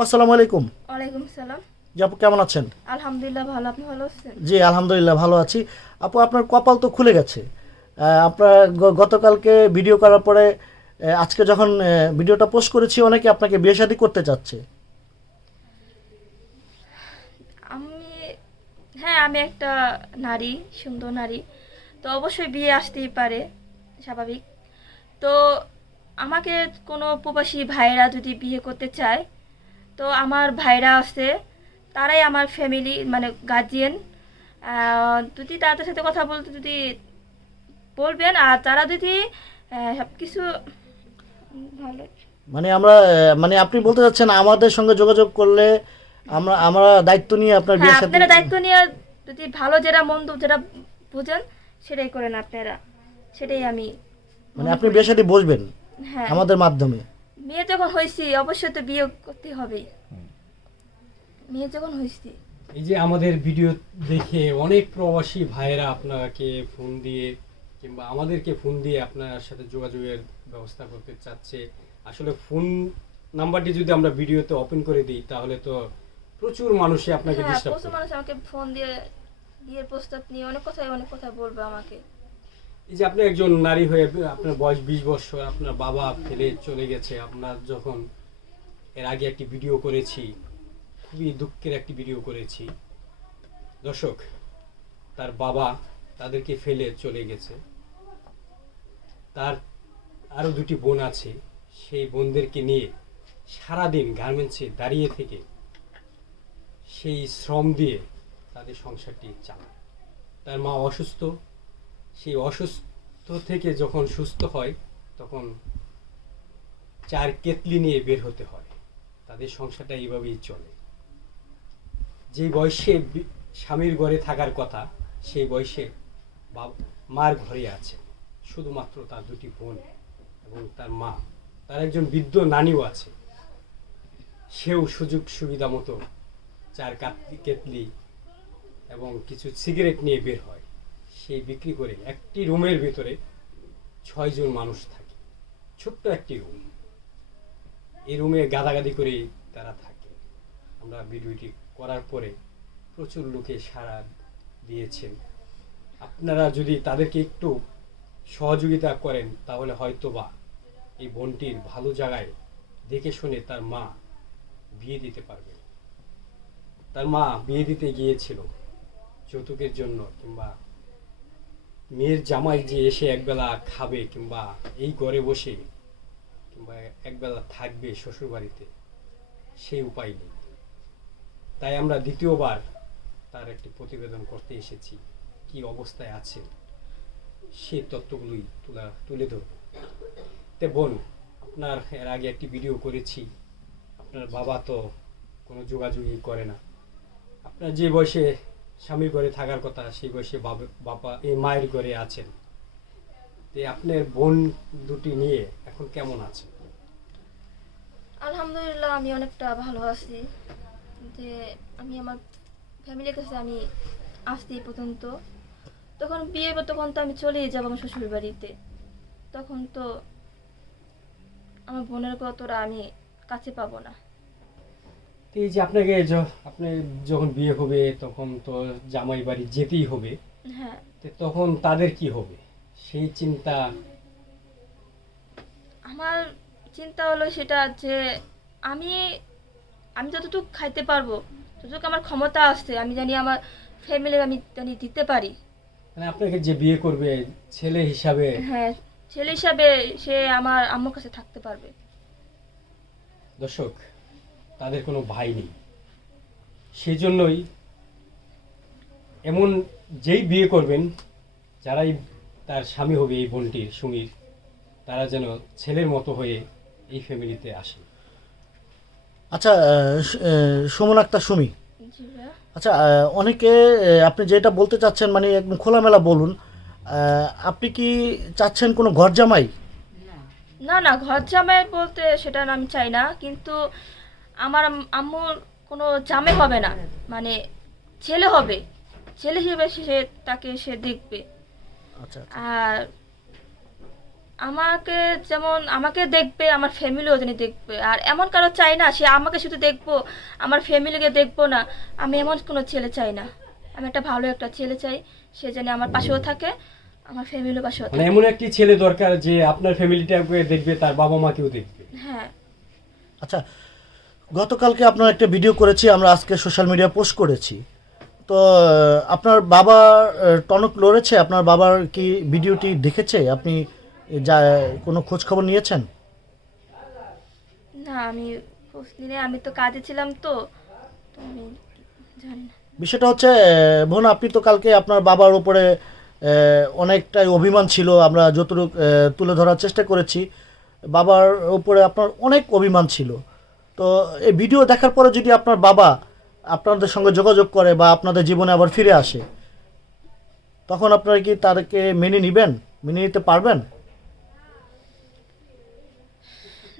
আপু আসসালামু আলাইকুম। ওয়ালাইকুম সালাম জি আপু কেমন আছেন? আলহামদুলিল্লাহ ভালো। আপনি ভালো আছেন? জি আলহামদুলিল্লাহ ভালো আছি। আপু আপনার কপাল তো খুলে গেছে। আপনার গতকালকে ভিডিও করার পরে আজকে যখন ভিডিওটা পোস্ট করেছি অনেকে আপনাকে বিয়ে শাদী করতে চাচ্ছে। আমি হ্যাঁ আমি একটা নারী সুন্দর নারী। তো অবশ্যই বিয়ে আসতেই পারে স্বাভাবিক। তো আমাকে কোনো প্রবাসী ভাইরা যদি বিয়ে করতে চায় তো আমার ভাইরা আছে তারাই আমার ফ্যামিলি মানে গার্জিয়ান যদি তাদের সাথে কথা বলতে যদি বলবেন আর তারা যদি সব কিছু ভালো। মানে আমরা মানে আপনি বলতে চাচ্ছেন আমাদের সঙ্গে যোগাযোগ করলে আমরা আমরা দায়িত্ব নিয়ে আপনার হ্যাঁ শাদী আপনারা দায়িত্ব নিয়ে যদি ভালো যেটা মন্দ যেটা বুঝেন সেটাই করেন আপনারা। সেটাই আমি মানে আপনি বিয়ে শাদী বসবেন হ্যাঁ। আমাদের মাধ্যমে। মেয়ে যখন হয়েছি অবশ্যই তো বিয়ে করতে হবে। মেয়ে যখন হয়েছি। এই যে আমাদের ভিডিও দেখে অনেক প্রবাসী ভাইয়েরা আপনাকে ফোন দিয়ে কিংবা আমাদেরকে ফোন দিয়ে আপনার সাথে যোগাযোগের ব্যবস্থা করতে চাচ্ছে। আসলে ফোন নাম্বারটি যদি আমরা ভিডিওতে ওপেন করে দিই তাহলে তো প্রচুর মানুষই আপনাকে হ্যাঁ ডিস্টার্ব প্রচুর মানুষ আমাকে ফোন দিয়ে বিয়ের প্রস্তাব নিয়ে অনেক কথাই অনেক কথা বলবে আমাকে। এই যে আপনি একজন নারী হয়ে আপনার বয়স বিশ বছর, আপনার বাবা ফেলে চলে গেছে, আপনার যখন এর আগে একটি ভিডিও করেছি, খুবই দুঃখের একটি ভিডিও করেছি। দর্শক, তার বাবা তাদেরকে ফেলে চলে গেছে। তার আরও দুটি বোন আছে, সেই বোনদেরকে নিয়ে সারাদিন গার্মেন্টসে দাঁড়িয়ে থেকে সেই শ্রম দিয়ে তাদের সংসারটি চালায়। তার মা অসুস্থ সেই অসুস্থ থেকে যখন সুস্থ হয়, তখন চার কেতলি নিয়ে বের হতে হয়। তাদের সংসারটা এইভাবেই চলে। যে বয়সে স্বামীর ঘরে থাকার কথা, সেই বয়সে মার ঘরে আছে। শুধুমাত্র তার দুটি বোন এবং তার মা। তার একজন বৃদ্ধ নানিও আছে। সেও সুযোগ সুবিধা মতো চার কাতলি কেতলি এবং কিছু সিগারেট নিয়ে বের হয়। সেই বিক্রি করে একটি রুমের ভিতরে ছয়জন মানুষ থাকে। ছোট্ট একটি রুম। এই রুমে গাদাগাদি করে তারা থাকে। আমরা ভিডিওটি করার পরে প্রচুর লোকে সাড়া দিয়েছেন। আপনারা যদি তাদেরকে একটু সহযোগিতা করেন, তাহলে হয়তো বা এই বোনটির ভালো জায়গায় দেখে শুনে তার মা বিয়ে দিতে পারবে তার মা বিয়ে দিতে গিয়েছিল যৌতুকের জন্য কিংবা মেয়ের জামাই যে এসে একবেলা খাবে কিংবা এই ঘরে বসে কিংবা একবেলা থাকবে শ্বশুর বাড়িতে সেই উপায় নেই। তাই আমরা দ্বিতীয়বার তার একটি প্রতিবেদন করতে এসেছি, কি অবস্থায় আছে সেই তত্ত্বগুলোই তুলা, তুলে ধরব। তে বোন, আপনার এর আগে একটি ভিডিও করেছি, আপনার বাবা তো কোনো যোগাযোগই করে না। আপনার যে বয়সে স্বামীর ঘরে থাকার কথা, সেই বয়সে বাবা- এই মায়ের ঘরে আছেন। তে আপনার বোন দুটি নিয়ে এখন কেমন আছেন আলহামদুলিল্লাহ, আমি অনেকটা ভালো আছি। যে আমি আমার ফ্যামিলির কাছে আমি আসছি পর্যন্ত। তখন বিয়ে তখন তো আমি চলেই যাব আমার শ্বশুর বাড়িতে। তখন তো আমার বোনের কতটা আমি কাছে পাবো না। তো এই যে আপনাকে আপনি যখন বিয়ে হবে তখন তো জামাই বাড়ি যেতেই হবে। হ্যাঁ। তো তখন তাদের কি হবে? সেই চিন্তা আমার চিন্তা হলো সেটা যে আমি আমি যতটুকু খাইতে পারব যতটুকু আমার ক্ষমতা আছে আমি জানি আমার ফ্যামিলি আমি জানি দিতে পারি। মানে আপনাকে যে বিয়ে করবে ছেলে হিসাবে? হ্যাঁ ছেলে হিসাবে সে আমার আম্মুর কাছে থাকতে পারবে। দর্শক তাদের কোনো ভাই নেই। সেই জন্যই এমন যেই বিয়ে করবেন যারাই তার স্বামী হবে এই বোনটির সুমির তারা যেন ছেলের মতো হয়ে এই ফ্যামিলিতে আসে আচ্ছা সুমন আক্তার সুমি। আচ্ছা অনেকে আপনি যেটা বলতে চাচ্ছেন মানে একদম খোলামেলা বলুন আপনি কি চাচ্ছেন কোনো ঘর জামাই? না না ঘর জামাই বলতে সেটা আমি চাই না কিন্তু আমার আম- আম্মুর কোনো জামাই হবে না। মানে ছেলে হবে। ছেলে হিসেবে সে তাকে সে দেখবে। আচ্ছা আর আমাকে যেমন আমাকে দেখবে আমার ফ্যামিলিও যেন দেখবে। আর এমন কারও চাই না সে আমাকে শুধু দেখব আমার ফ্যামিলিকে দেখব না। আমি এমন কোনো ছেলে চাই না। আমি একটা ভালো একটা ছেলে চাই সে যেন আমার পাশেও থাকে আমার ফ্যামিলির পাশেও মানে থাকে। এমন একটি ছেলে দরকার যে আপনার ফ্যামিলিটাকে দেখবে তার বাবা মাকেও দেখবে। হ্যাঁ। আচ্ছা গতকালকে আপনার একটা ভিডিও করেছি আমরা আজকে সোশ্যাল মিডিয়া পোস্ট করেছি। তো আপনার বাবা টনক লড়েছে আপনার বাবার কি ভিডিওটি দেখেছে? আপনি যা কোনো খোঁজ খবর নিয়েছেন? না আমি খোঁজ আমি তো কাজে ছিলাম তো তো আমি জানি না। বিষয়টা হচ্ছে বোন আপনি তো কালকে আপনার বাবার উপরে অনেকটাই অভিমান ছিল আমরা যতটুকু তুলে ধরার চেষ্টা করেছি বাবার উপরে আপনার অনেক অভিমান ছিল। তো এই ভিডিও দেখার পরে যদি আপনার বাবা আপনাদের সঙ্গে যোগাযোগ করে বা আপনাদের জীবনে আবার ফিরে আসে তখন আপনারা কি তাদেরকে মেনে নেবেন? মেনে নিতে পারবেন?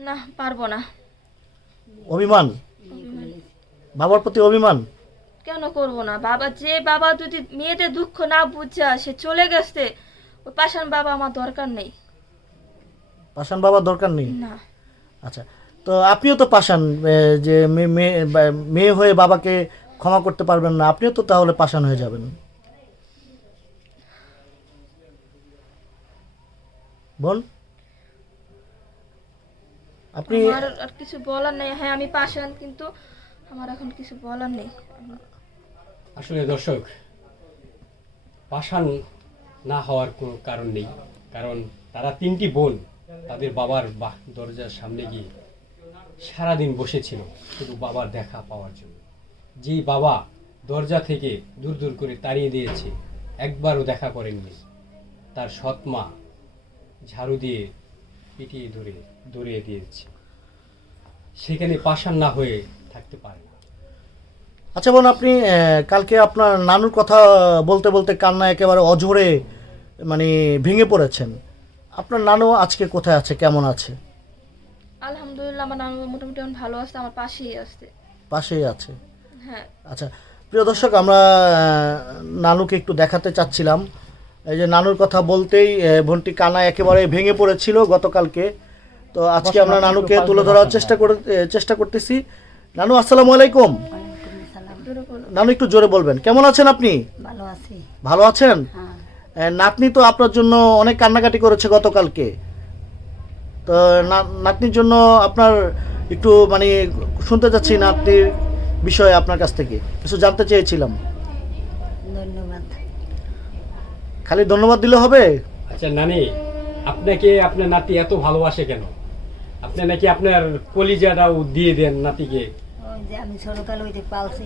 না পারব না। অভিমান? বাবার প্রতি অভিমান? কেন করব না? বাবা যে বাবা যদি মেয়েদের দুঃখ না বুঝছে সে চলে গেছে ওই পাশান বাবা আমার দরকার নেই। পাষাণ বাবার দরকার নেই? না। আচ্ছা তো আপনিও তো এ, যে মেয়ে- মেয়ে মেয়ে হয়ে বাবাকে ক্ষমা করতে পারবেন না আপনিও তো তাহলে পাষাণ হয়ে যাবেন। বল। আপনি আর কিছু বলার নেই। হ্যাঁ আমি পাশান কিন্তু আমার এখন কিছু বলার নেই। আসলে দর্শক পাষাণ না হওয়ার কোনো কারণ নেই। কারণ তারা তিনটি বোন তাদের বাবার বা দরজার সামনে গিয়ে। সারাদিন বসেছিল শুধু বাবার দেখা পাওয়ার জন্য। যেই বাবা দরজা থেকে দূর দূর করে তাড়িয়ে দিয়েছে, একবারও দেখা করেননি। তার সৎ মা ঝাড়ু দিয়ে পিটিয়ে ধরে দৌড়িয়ে দিয়েছে। সেখানে পাষাণ না হয়ে থাকতে পারে না। আচ্ছা বোন, আপনি কালকে আপনার নানুর কথা বলতে বলতে কান্না একেবারে অঝরে মানে ভেঙে পড়েছেন। আপনার নানু আজকে কোথায় আছে? কেমন আছে? আলহামদুলিল্লাহ আমার নানু মোটামুটি এখন ভালো আছে আমার পাশেই আছে। পাশেই আছে? হ্যাঁ। আচ্ছা প্রিয় দর্শক আমরা নানুকে একটু দেখাতে চাচ্ছিলাম। এই যে নানুর কথা বলতেই বোনটি কানা একেবারে ভেঙে পড়েছিল গতকালকে। তো আজকে আমরা নানুকে তুলে ধরার চেষ্টা করে চেষ্টা করতেছি। নানু আসসালামু আলাইকুম। নানু একটু জোরে বলবেন। কেমন আছেন আপনি? ভালো আছি। ভালো আছেন? হ্যাঁ। নাতনি তো আপনার জন্য অনেক কান্নাকাটি করেছে গতকালকে। তো নাতনির জন্য আপনার একটু মানে শুনতে চাচ্ছি নাতনির বিষয়ে আপনার কাছ থেকে। কিছু জানতে চেয়েছিলাম। ধন্যবাদ। খালি ধন্যবাদ দিলে হবে? আচ্ছা নানি আপনাকে আপনার নাতি এত ভালোবাসে কেন? আপনি নাকি আপনার কলিজাটাও দিয়ে দেন নাতিকে। আমি ছোটকাল হইতে পালছি।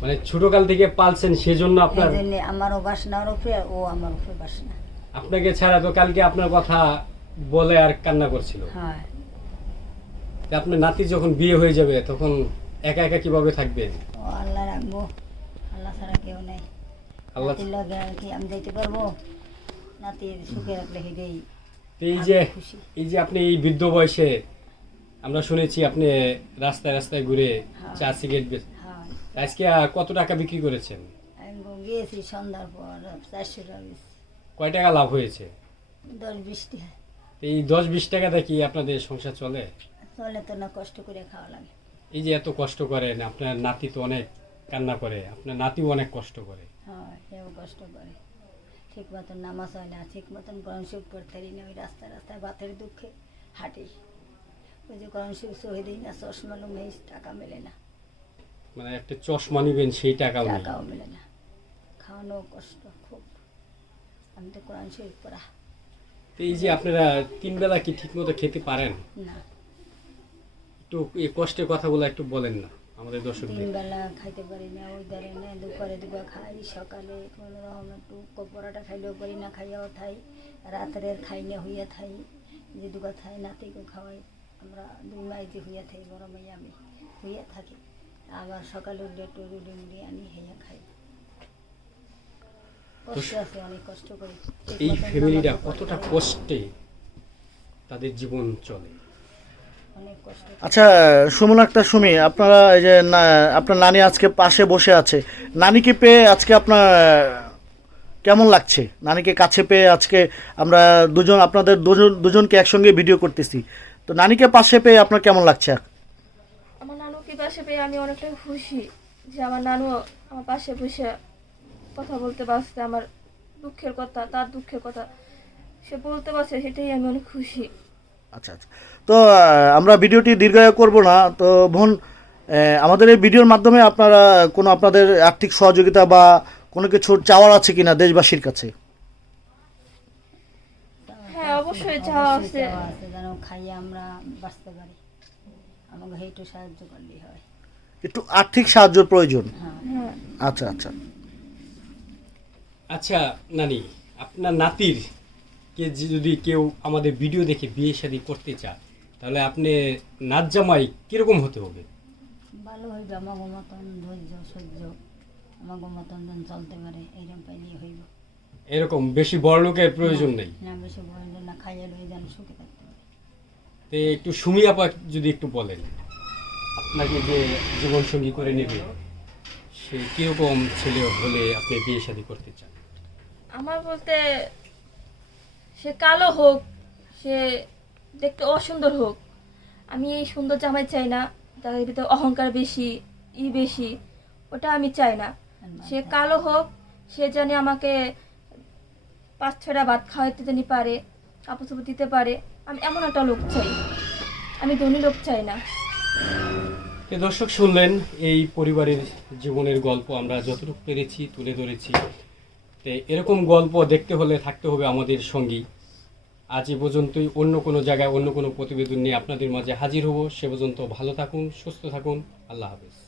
মানে ছোটকাল থেকে পালছেন সেজন্য আপনার আমারও বাসনা ওর উপরে ও আমার উপরে বাসনা। আপনাকে ছাড়া তো কালকে আপনার কথা বলে আর কান্না করছিল। আপনার নাতি যখন বিয়ে হয়ে যাবে তখন একা একা কীভাবে থাকবে? আল্লাহ রাখব। আল্লাহ ছাড়া কেউ নেই। আল্লাহ কি আমি যাইতে পারব? সুখে রাখলে হেঁটেই এই যে এই যে আপনি এই বৃদ্ধ বয়সে আমরা শুনেছি আপনি রাস্তায় রাস্তায় ঘুরে। চা সিগারেট আজকে কত টাকা বিক্রি করেছেন? গিয়েছি সন্ধ্যার পর চারশো টাকা কয় টাকা লাভ হয়েছে? দশ বিশটি তো এই দশ বিশ টাকাতে কি আপনাদের সংসার চলে? চলে তো না কষ্ট করে খাওয়া লাগে। এই যে এত কষ্ট করেন আপনার নাতি তো অনেক কান্না করে আপনার নাতিও অনেক কষ্ট করে। হ্যাঁ সেও কষ্ট করে। ঠিক মতন নামাজ হয় না ঠিক মতন কোরআন শিব পড়তে পারি না ওই রাস্তায় রাস্তায় বাতের দুঃখে হাঁটি। ওই যে কোরআন শিব সহে দিই না চশমা লুমেই টাকা মেলে না। মানে একটা চশমা নিবেন সেই টাকাও টাকাও মেলে না। খাওয়ানো কষ্ট খুব। আমি তো কোরআন শরীফ পড়া তো এই যে আপনারা তিন বেলা কি ঠিক মতো খেতে পারেন? না। একটু এই কষ্টের কথাগুলো একটু বলেন না আমাদের দর্শকদের। তিন বেলা খাইতে পারি না ওই ধরে না দুপুরে দুপুরে খাই সকালে কোনো রকম একটু পরোটা খাইলেও পারি না খাইয়াও থাই রাত্রের খাই না হইয়া থাই যে দুগা থাই নাতিকে খাওয়াই আমরা দুই মাই যে হইয়া থাই বড় মাই আমি হইয়া থাকি। আবার সকালে উঠলে একটু রুটি মুড়ি আনি হইয়া খাই কষ্ট আছে অনেক কষ্ট করি ঠিক এই ফ্যামিলিটা কতটা কষ্টে তাদের জীবন চলে। আচ্ছা সুমন আক্তার সুমি আপনারা এই যে না আপনার নানি আজকে পাশে বসে আছে। নানিকে পেয়ে আজকে আপনার কেমন লাগছে? নানিকে কাছে পেয়ে আজকে আমরা দুজন আপনাদের দুজন দুজনকে একসঙ্গে ভিডিও করতেছি। তো নানিকে পাশে পেয়ে আপনার কেমন লাগছে? আমার নানুকে পাশে পেয়ে আমি অনেকটাই খুশি যে আমার নানু আমার পাশে বসে কথা বলতে পারছে আমার দুঃখের কথা তার দুঃখের কথা। সে বলতে পারছে সেটাই আমি অনেক খুশি। আচ্ছা আচ্ছা। তো আমরা ভিডিওটি দীর্ঘায় করব না। তো বোন আমাদের এই ভিডিওর মাধ্যমে আপনারা কোনো আপনাদের আর্থিক সহযোগিতা বা কোনো কিছু চাওয়ার আছে কিনা দেশবাসীর কাছে? হ্যাঁ অবশ্যই চাওয়া আছে যেন খাইয়ে আমরা বাঁচতে পারি। আমাকে একটু সাহায্য করলেই হয়। একটু আর্থিক সাহায্যের প্রয়োজন। হ্যাঁ। হ্যাঁ। আচ্ছা আচ্ছা। আচ্ছা নানি আপনার নাতির কে যদি কেউ আমাদের ভিডিও দেখে বিয়ে শাদী করতে চায় তাহলে আপনি নাচ জামাই কীরকম হতে হবে? ভালো হইবে আমাকে মতন ধৈর্য সহ্য আমাকে মতন যেন চলতে পারে এইরকম পাইলেই হইব। এরকম বেশি বড় লোকের প্রয়োজন নেই? না বেশি বয়স না খাইয়ে লই যেন সুখে থাকতে পারে। তো একটু সুমি আপা যদি একটু বলেন আপনাকে যে জীবনসঙ্গী করে নেবে সে কীরকম ছেলে হলে আপনি বিয়ে শাদী করতে চান? আমার বলতে সে কালো হোক সে দেখতে অসুন্দর হোক আমি এই সুন্দর জামাই চাই না তাদের ভিতরে অহংকার বেশি ই বেশি ওটা আমি চাই না। সে কালো হোক সে জানি আমাকে পাঁচ ছটা ভাত খাওয়াইতে জানি পারে কাপড় চোপড় দিতে পারে আমি এমন একটা লোক চাই আমি ধনী লোক চাই না। দর্শক, শুনলেন এই পরিবারের জীবনের গল্প। আমরা যতটুকু পেরেছি, তুলে ধরেছি। তো এরকম গল্প দেখতে হলে থাকতে হবে আমাদের সঙ্গী। আজ এ পর্যন্তই। অন্য কোনো জায়গায় অন্য কোনো প্রতিবেদন নিয়ে আপনাদের মাঝে হাজির হব। সে পর্যন্ত ভালো থাকুন, সুস্থ থাকুন। আল্লাহ হাফেজ।